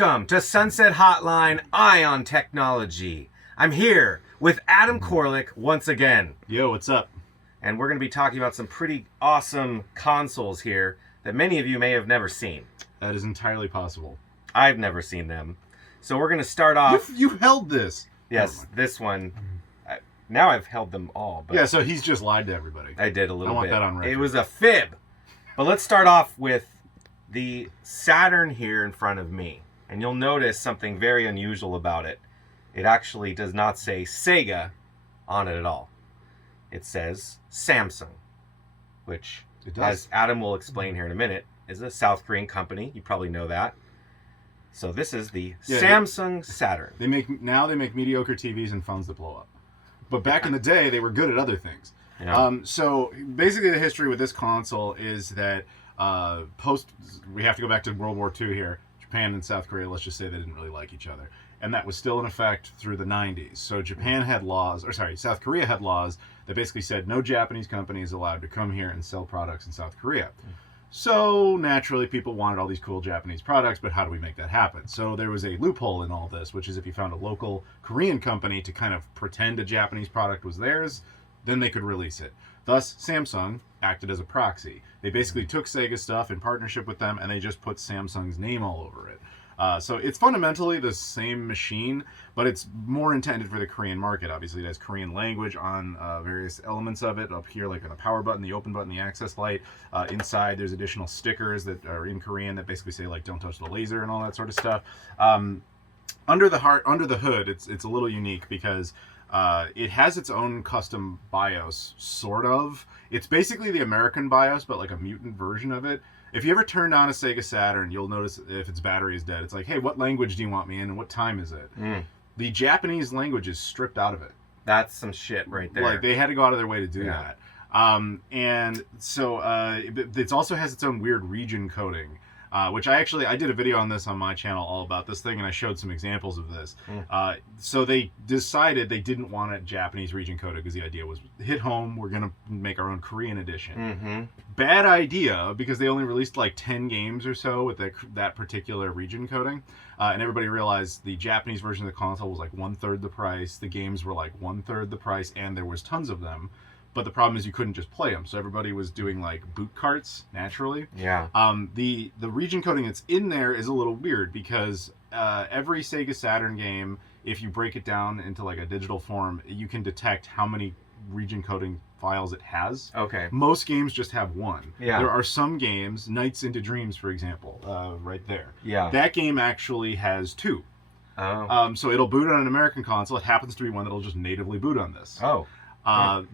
Welcome to Sunset Hotline Ion Technology. I'm here with Adam Koralik once again. Yo, what's up? And we're going to be talking about some pretty awesome consoles here that many of you may have never seen. That is entirely possible. I've never seen them. So we're going to start off... You've held this. Yes, this one. Now I've held them all. But yeah, so he's just lied to everybody. I did a little bit. I want that on record. It was a fib. But let's start off with the Saturn here in front of me. And you'll notice something very unusual about it. It actually does not say Sega on it at all. It says Samsung, which, as Adam will explain here in a minute, is a South Korean company. You probably know that. So this is the Samsung Saturn. They make mediocre TVs and phones that blow up. But back in the day, they were good at other things. Yeah. So basically the history with this console is that we have to go back to World War II here. Japan and South Korea, let's just say they didn't really like each other. And that was still in effect through the 90s. So South Korea had laws that basically said no Japanese company is allowed to come here and sell products in South Korea. So naturally people wanted all these cool Japanese products, but how do we make that happen? So there was a loophole in all this, which is if you found a local Korean company to kind of pretend a Japanese product was theirs, then they could release it. Thus, Samsung acted as a proxy. They basically took Sega stuff in partnership with them, and they just put Samsung's name all over it. So it's fundamentally the same machine, but it's more intended for the Korean market. Obviously, it has Korean language on various elements of it. Up here, like on the power button, the open button, the access light. Inside, there's additional stickers that are in Korean that basically say, like, don't touch the laser and all that sort of stuff. Under the hood, it's a little unique because it has its own custom BIOS, sort of. It's basically the American BIOS, but like a mutant version of it. If you ever turn on a Sega Saturn, you'll notice if its battery is dead, it's like, hey, what language do you want me in and what time is it? The Japanese language is stripped out of it. That's some shit right there. Like, they had to go out of their way to do that. And so it also has its own weird region coding. Which I did a video on this on my channel all about this thing, and I showed some examples of this. So they decided they didn't want a Japanese region coded because the idea was hit home, we're going to make our own Korean edition. Bad idea, because they only released like 10 games or so with that particular region coding. And everybody realized the Japanese version of the console was like 1/3 the price, the games were like 1/3 the price, and there was tons of them. But the problem is you couldn't just play them, so everybody was doing like boot carts naturally. Yeah. The region coding that's in there is a little weird because every Sega Saturn game, if you break it down into like a digital form, you can detect how many region coding files it has. Okay. Most games just have one. Yeah. There are some games, Nights into Dreams, for example, right there. Yeah. That game actually has 2. Oh. So it'll boot on an American console. It happens to be one that'll just natively boot on this. Oh.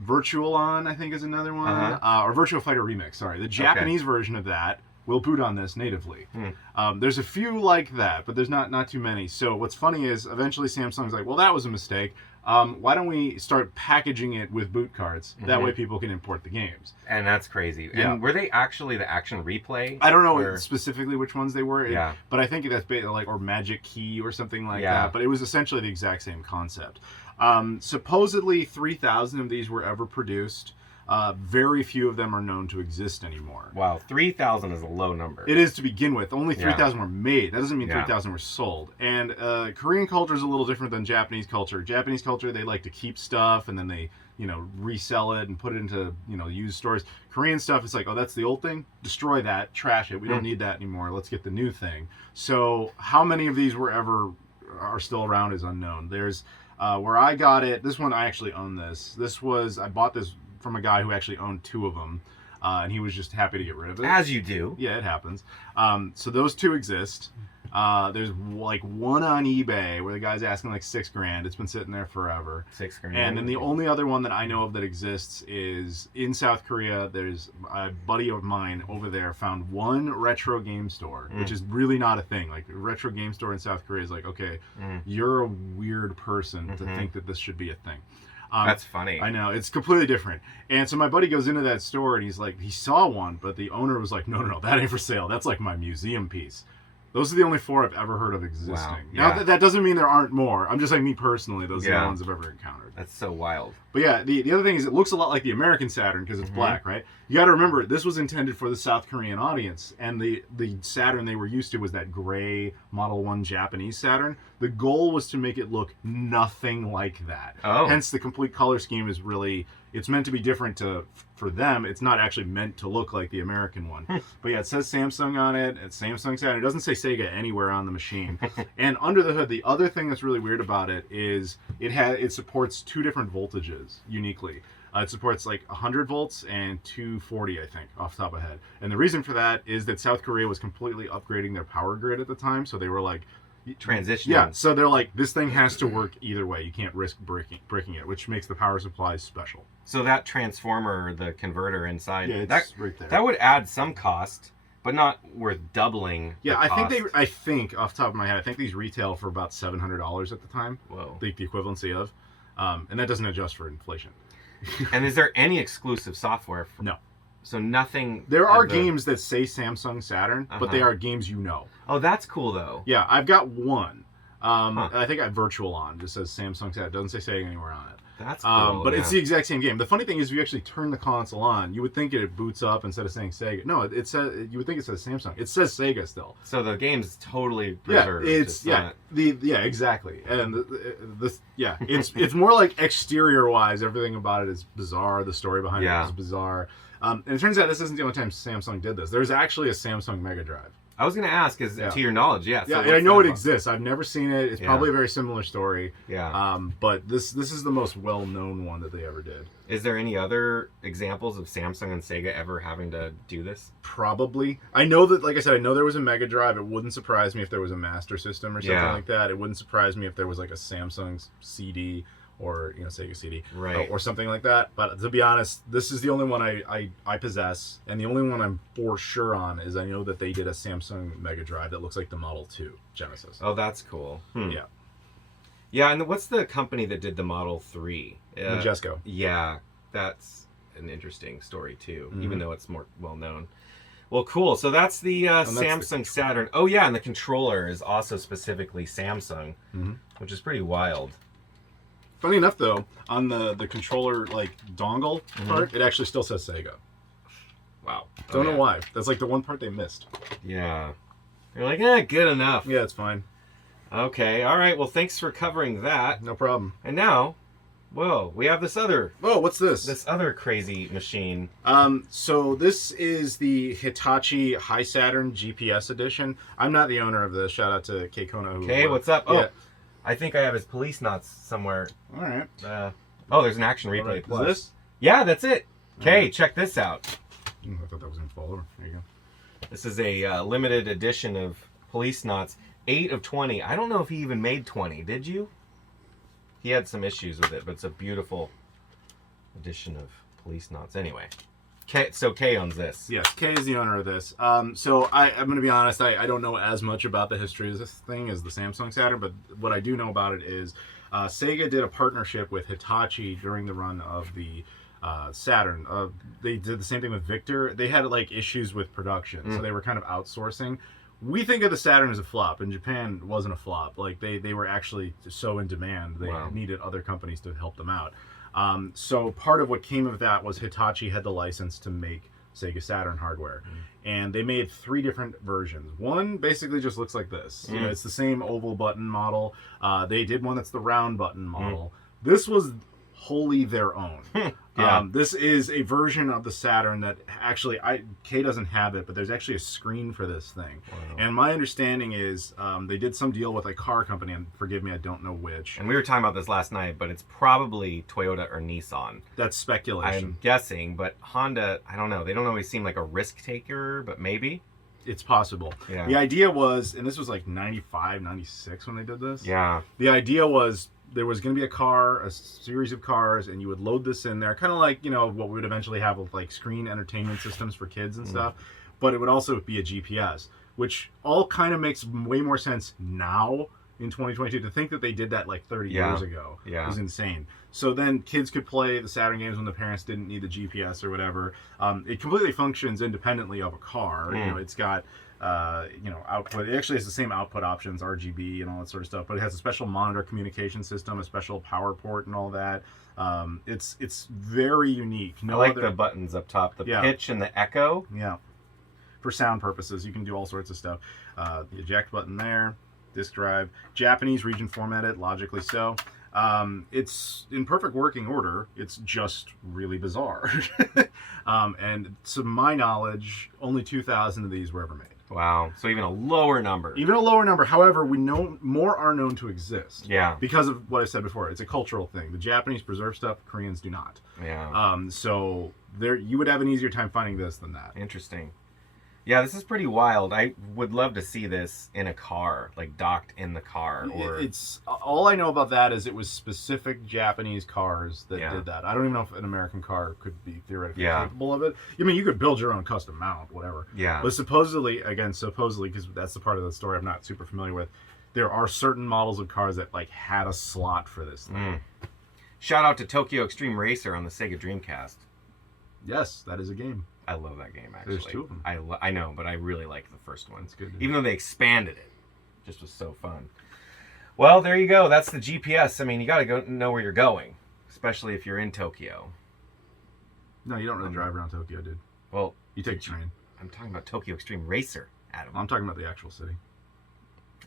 Virtual On, I think, is another one. Or Virtua Fighter Remix, sorry. The Japanese version of that will boot on this natively. There's a few like that, but there's not too many. So what's funny is eventually Samsung's like, well, that was a mistake. Why don't we start packaging it with boot carts? That way people can import the games. And that's crazy. Yeah. And were they actually the Action Replay? I don't know specifically which ones they were. Yeah. But I think that's like, or Magic Key or something like that. But it was essentially the exact same concept. Supposedly 3,000 of these were ever produced. Very few of them are known to exist anymore. Wow, 3,000 is a low number. It is to begin with. Only 3,000 were made. That doesn't mean 3,000 were sold. And Korean culture is a little different than Japanese culture. Japanese culture, they like to keep stuff and then they, resell it and put it into, used stores. Korean stuff is like, oh, that's the old thing? Destroy that, trash it. We don't need that anymore. Let's get the new thing. So how many of these are still around is unknown. There's where I got it. This one, I actually own this. I bought this from a guy who actually owned 2 of them, and he was just happy to get rid of it. As you do. Yeah, it happens. So those 2 exist. There's like one on eBay where the guy's asking like $6,000. It's been sitting there forever. $6,000. And then the only other one that I know of that exists is in South Korea. There's a buddy of mine over there found one retro game store, which is really not a thing. Like, a retro game store in South Korea is like, okay, you're a weird person to think that this should be a thing. That's funny. I know, it's completely different. And so my buddy goes into that store and he's like, he saw one, but the owner was like, no, that ain't for sale. That's like my museum piece. Those are the only 4 I've ever heard of existing. Wow. Now, Yeah. that doesn't mean there aren't more. I'm just saying, me personally, those are Yeah. the ones I've ever encountered. That's so wild. But yeah, the other thing is it looks a lot like the American Saturn because it's black, right? You got to remember, this was intended for the South Korean audience, and the Saturn they were used to was that gray Model 1 Japanese Saturn. The goal was to make it look nothing like that. Oh. Hence, the complete color scheme is really, it's meant to be different for them. It's not actually meant to look like the American one. But yeah, it says Samsung on it. It's Samsung Saturn. It doesn't say Sega anywhere on the machine. And under the hood, the other thing that's really weird about it is it supports 2 different voltages uniquely. It supports like 100 volts and 240, I think, off the top of my head. And the reason for that is that South Korea was completely upgrading their power grid at the time, so they were like, transitioning. yeah, so they're like, this thing has to work either way. You can't risk breaking it, which makes the power supply special. So that transformer, the converter inside, Yeah, it's that, right there. that would add some cost, but not worth doubling. Yeah, the cost. I think off the top of my head, I think these retail for about $700 at the time. Whoa. The equivalency of, and that doesn't adjust for inflation. And is there any exclusive software? No. So nothing. There are games that say Samsung Saturn, but they are games you know. Oh, that's cool though. Yeah, I've got one. I think I have Virtual on. Just says Samsung Saturn. It doesn't say Sega anywhere on it. That's cool. But yeah. it's the exact same game. The funny thing is, if you actually turn the console on, you would think it boots up instead of saying Sega. No, it says, you would think it says Samsung. It says Sega still. So the game's totally Yeah, preserved. it's exactly. And it's more like exterior wise, everything about it is bizarre. The story behind it is bizarre. And it turns out this isn't the only time Samsung did this. There's actually a Samsung Mega Drive. I was going to ask, to your knowledge, yeah. Yeah, I know it exists. I've never seen it. It's probably a very similar story. Yeah. But this is the most well-known one that they ever did. Is there any other examples of Samsung and Sega ever having to do this? Probably. I know that, like I said, I know there was a Mega Drive. It wouldn't surprise me if there was a Master System or something like that. It wouldn't surprise me if there was like a Samsung CD or Sega CD, or something like that. But to be honest, this is the only one I possess, and the only one I'm for sure on is I know that they did a Samsung Mega Drive that looks like the Model 2 Genesis. Oh, that's cool. Yeah. Yeah, and what's the company that did the Model 3? Majesco. Yeah, that's an interesting story too, even though it's more well known. Well, cool. So that's the Samsung Saturn. Oh yeah, and the controller is also specifically Samsung, which is pretty wild. Funny enough, though, on the controller dongle part, it actually still says Sega. Wow. Don't know why. That's like the one part they missed. Yeah. You're like, good enough. Yeah, it's fine. Okay. All right. Well, thanks for covering that. No problem. And now, whoa, we have this other. Oh, what's this? This other crazy machine. So this is the Hitachi HiSaturn GPS edition. I'm not the owner of this. Shout out to Kei Kono. Okay, what's up? Yeah. Oh, I think I have his police knots somewhere. All right. There's an action replay plus. Is this? Yeah, that's it. Okay, check this out. I thought that was going to fall over. There you go. This is a limited edition of police knots. 8 of 20. I don't know if he even made 20. Did you? He had some issues with it, but it's a beautiful edition of police knots. Anyway, so Kay owns this. Yes, Kay is the owner of this. So I'm going to be honest, I don't know as much about the history of this thing as the Samsung Saturn, but what I do know about it is Sega did a partnership with Hitachi during the run of the Saturn. They did the same thing with Victor. They had issues with production, so they were kind of outsourcing. We think of the Saturn as a flop. In Japan, it wasn't a flop. They were actually so in demand, they needed other companies to help them out. So part of what came of that was Hitachi had the license to make Sega Saturn hardware. And they made 3 different versions. One basically just looks like this. It's the same oval button model. They did one that's the round button model. This was wholly their own. This is a version of the Saturn that actually, Kay doesn't have it, but there's actually a screen for this thing. Wow. And my understanding is they did some deal with a car company, and forgive me, I don't know which. And we were talking about this last night, but it's probably Toyota or Nissan. That's speculation. I'm guessing, but Honda, I don't know. They don't always seem like a risk taker, but maybe. It's possible. Yeah. The idea was, and this was 95, 96 when they did this. Yeah. The idea was there was going to be a series of cars, and you would load this in there, kind of like, what we would eventually have with screen entertainment systems for kids and stuff. But it would also be a GPS, which all kind of makes way more sense now in 2022. To think that they did that like 30 Yeah. years ago Yeah. was insane. So then kids could play the Saturn games when the parents didn't need the GPS or whatever. It completely functions independently of a car. You know, it's got output. It actually has the same output options, RGB and all that sort of stuff, but it has a special monitor communication system, a special power port, and all that. It's very unique. I like the buttons up top, the pitch and the echo. Yeah. For sound purposes, you can do all sorts of stuff. The eject button there, disk drive, Japanese region formatted, logically so. It's in perfect working order. It's just really bizarre. And to my knowledge, only 2,000 of these were ever made. Wow. So even a lower number. Even a lower number. However, we know more are known to exist. Yeah. Because of what I said before. It's a cultural thing. The Japanese preserve stuff, Koreans do not. Yeah. So you would have an easier time finding this than that. Interesting. Yeah, this is pretty wild. I would love to see this in a car, like docked in the car. Or it's all I know about that is it was specific Japanese cars that did that. I don't even know if an American car could be theoretically capable of it. I mean, you could build your own custom mount, whatever. Yeah. But supposedly, because that's the part of the story I'm not super familiar with, there are certain models of cars that like had a slot for this thing. Shout out to Tokyo Extreme Racer on the Sega Dreamcast. Yes, that is a game. I love that game, actually. There's two of them. I know, but I really like the first one. It's good. Even though they expanded it. Just was so fun. Well, there you go. That's the GPS. I mean, you got to know where you're going, especially if you're in Tokyo. No, you don't really drive around Tokyo, dude. Well, you take a train. I'm talking about Tokyo Extreme Racer, Adam. I'm talking about the actual city.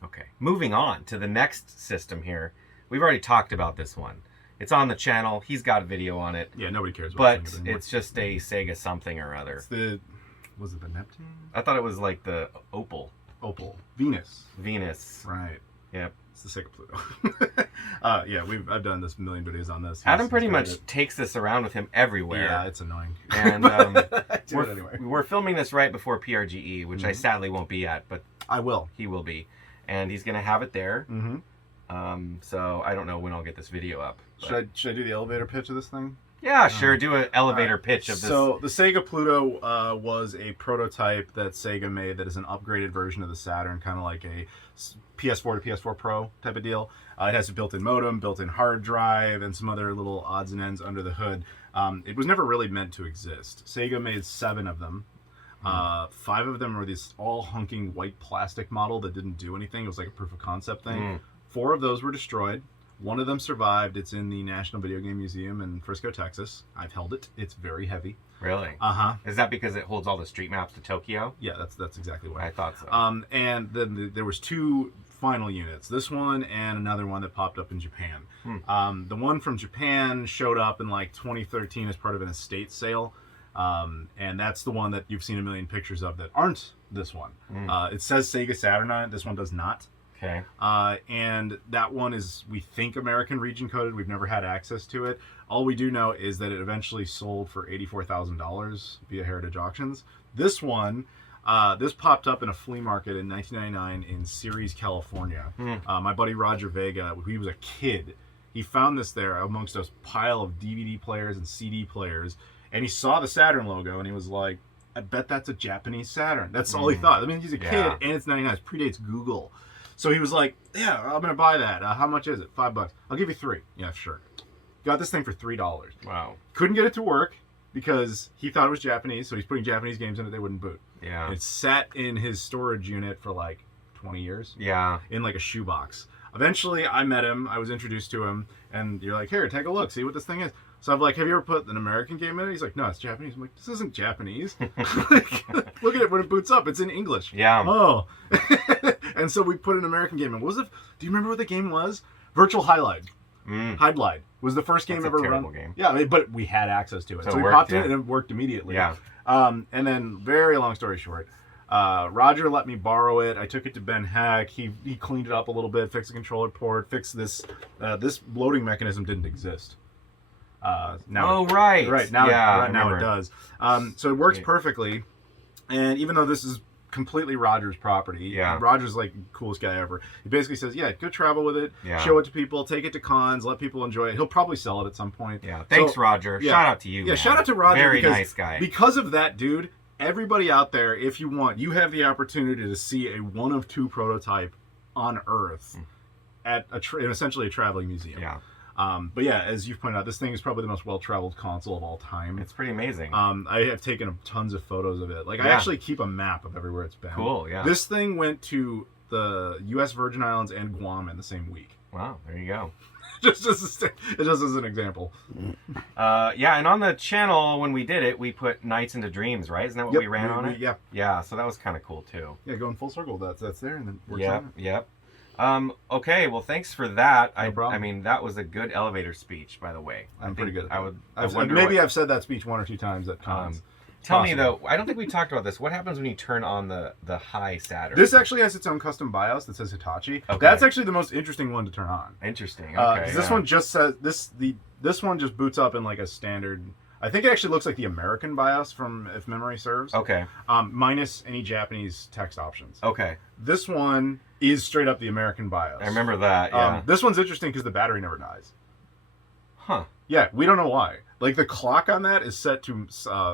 Okay. Moving on to the next system here. We've already talked about this one. It's on the channel. He's got a video on it. Yeah, nobody cares. But it's just a Sega something or other. Was it the Neptune? I thought it was like the Opal. Venus. Right. Yep. It's the Sega Pluto. I've done this million videos on this. Adam pretty much takes this around with him everywhere. Yeah, it's annoying. And anyway. We're filming this right before PRGE, which I sadly won't be at, but I will. He will be, and he's gonna have it there. Mm-hmm. So I don't know when I'll get this video up. Should I do the elevator pitch of this thing? Yeah, sure. Do an elevator pitch of this. So the Sega Pluto was a prototype that Sega made that is an upgraded version of the Saturn, kind of like a PS4 to PS4 Pro type of deal. It has a built-in modem, built-in hard drive, and some other little odds and ends under the hood. It was never really meant to exist. Sega made 7 of them. 5 of them were this all hunking white plastic model that didn't do anything. It was like a proof of concept thing. 4 of those were destroyed. 1 of them survived. It's in the National Video Game Museum in Frisco, Texas. I've held it. It's very heavy. Really? Uh-huh. Is that because it holds all the street maps to Tokyo? Yeah, that's exactly why. I thought so. And then there was 2 final units. This one and another one that popped up in Japan. The one from Japan showed up in like 2013 as part of an estate sale. And that's the one that you've seen a million pictures of that aren't this one. It says Sega Saturn on it. This one does not. Okay. And that one is, we think, American region coded. We've never had access to it. All we do know is that it eventually sold for $84,000 via Heritage Auctions. This one, this popped up in a flea market in 1999 in Ceres, California. My buddy Roger Vega, he was a kid. He found this there amongst a pile of DVD players and CD players. And he saw the Saturn logo and he was like, I bet that's a Japanese Saturn. That's all he thought. I mean, he's a kid and it's 99. It predates Google. So he was like, yeah, I'm going to buy that. How much is it? $5. I'll give you 3. Yeah, sure. Got this thing for $3. Wow. Couldn't get it to work because he thought it was Japanese, so he's putting Japanese games in it they wouldn't boot. Yeah. And it sat in his storage unit for like 20 years. Yeah. In like a shoebox. Eventually, I met him. I was introduced to him. And you're like, here, take a look. See what this thing is. So I'm like, have you ever put an American game in it? He's like, no, it's Japanese. I'm like, this isn't Japanese. Look at it when it boots up. It's in English. Yeah. Oh. And so we put an American game in. What was it? Do you remember what the game was? Virtual Highlight. Highlight was the first game That's ever a terrible run. Game. Yeah, but we had access to it. So we popped in and it worked immediately. Yeah. And then, very long story short, Roger let me borrow it. I took it to Ben Heck. He cleaned it up a little bit, fixed the controller port, fixed this. This loading mechanism didn't exist. Now right. Now it does. So it works perfectly. And even though this is completely Roger's property, Roger's like the coolest guy ever. He basically says, yeah, go travel with it, show it to people, take it to cons, let people enjoy it. He'll probably sell it at some point. Yeah. Thanks, Roger. Shout out to you. Yeah, shout out to Roger. Very nice guy. Because of that, dude, everybody out there, if you want, you have the opportunity to see a 1 of 2 prototype on Earth at essentially a traveling museum. Yeah. But yeah, as you've pointed out, this thing is probably the most well-traveled console of all time. It's pretty amazing. I have taken tons of photos of it. Like, I actually keep a map of everywhere it's been. Cool, yeah. This thing went to the U.S. Virgin Islands and Guam in the same week. Wow, there you go. just as an example. Yeah, and on the channel, when we did it, we put Nights into Dreams, right? Isn't that what we ran on it? Yeah. Yeah, so that was kind of cool, too. Yeah, going full circle. That's there, and then works Yep, on it. yep. Okay, well, thanks for that. No problem. I mean, that was a good elevator speech, by the way. I'm pretty good at that. I've said that speech 1 or 2 times at cons. Tell me, though, I don't think we talked about this. What happens when you turn on the HiSaturn? This actually has its own custom BIOS that says Hitachi. Okay. That's actually the most interesting one to turn on. Interesting. Okay. 'Cause this one just says this one just boots up in like a standard. I think it actually looks like the American BIOS from, if memory serves. Okay. Minus any Japanese text options. Okay. This one is straight up the American BIOS. I remember that. Yeah. This one's interesting because the battery never dies. Huh. Yeah, we don't know why. Like, the clock on that is set to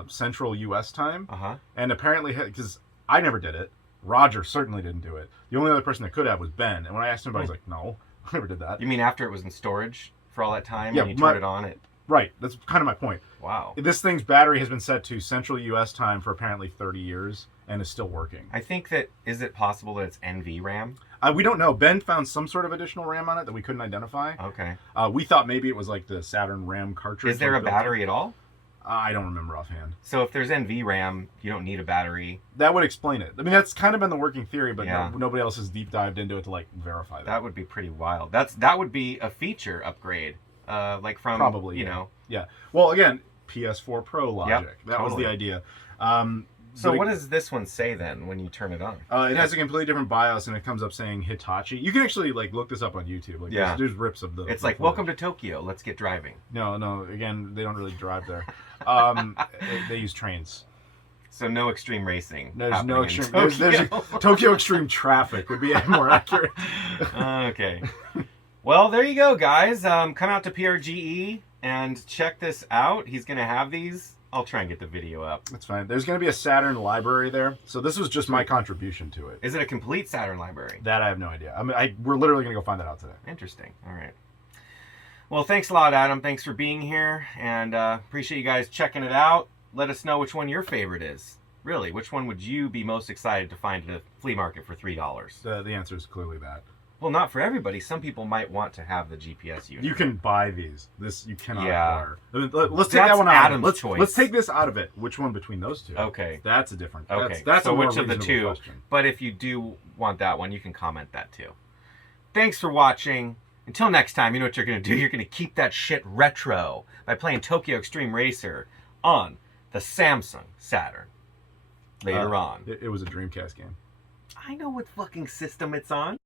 Central U.S. time. Uh-huh. And apparently, because I never did it. Roger certainly didn't do it. The only other person that could have was Ben. And when I asked him about it, he's like, no, I never did that. You mean after it was in storage for all that time? Yeah, and you turned it on? Right. That's kind of my point. Wow. This thing's battery has been set to Central U.S. time for apparently 30 years and is still working. I think that, is it possible that it's NV RAM? We don't know. Ben found some sort of additional RAM on it that we couldn't identify. Okay. We thought maybe it was like the Saturn RAM cartridge. Is there a battery at all? I don't remember offhand. So if there's NV RAM, you don't need a battery. That would explain it. I mean, that's kind of been the working theory, but Yeah. nobody else has deep dived into it to like verify that. That would be pretty wild. That would be a feature upgrade, like from Probably, you yeah. know. Yeah. Well, again, PS4 Pro logic. Yep, that was the totally. idea. So what does this one say then when you turn it on? It has a completely different BIOS, and it comes up saying Hitachi. You can actually like look this up on YouTube. Like, Yeah. there's rips of the. It's like, welcome to Tokyo. Let's get driving. No. Again, they don't really drive there. They use trains. So no extreme racing. There's no happening in extreme. There's Tokyo. Tokyo extreme traffic would be more accurate. Okay. Well, there you go, guys. Come out to PRGE and check this out. He's gonna have these. I'll try and get the video up. That's fine. There's going to be a Saturn library there, so this was just my contribution to it. Is it a complete Saturn library? That I have no idea. I mean, we're literally going to go find that out today. Interesting. All right. Well, thanks a lot, Adam. Thanks for being here, and appreciate you guys checking it out. Let us know which one your favorite is. Really, which one would you be most excited to find at a flea market for $3? The answer is clearly that. Well, not for everybody. Some people might want to have the GPS unit. You can buy these. This you cannot Yeah. acquire. I mean, let's take That's that one out. Adam's choice. Let's take this out of it. Which one between those two? Okay. That's a different. Okay. That's so a more which of the reasonable two? question. But if you do want that one, you can comment that too. Thanks for watching. Until next time, you know what you're going to do? You're going to keep that shit retro by playing Tokyo Extreme Racer on the Samsung Saturn. Later on. It was a Dreamcast game. I know what fucking system it's on.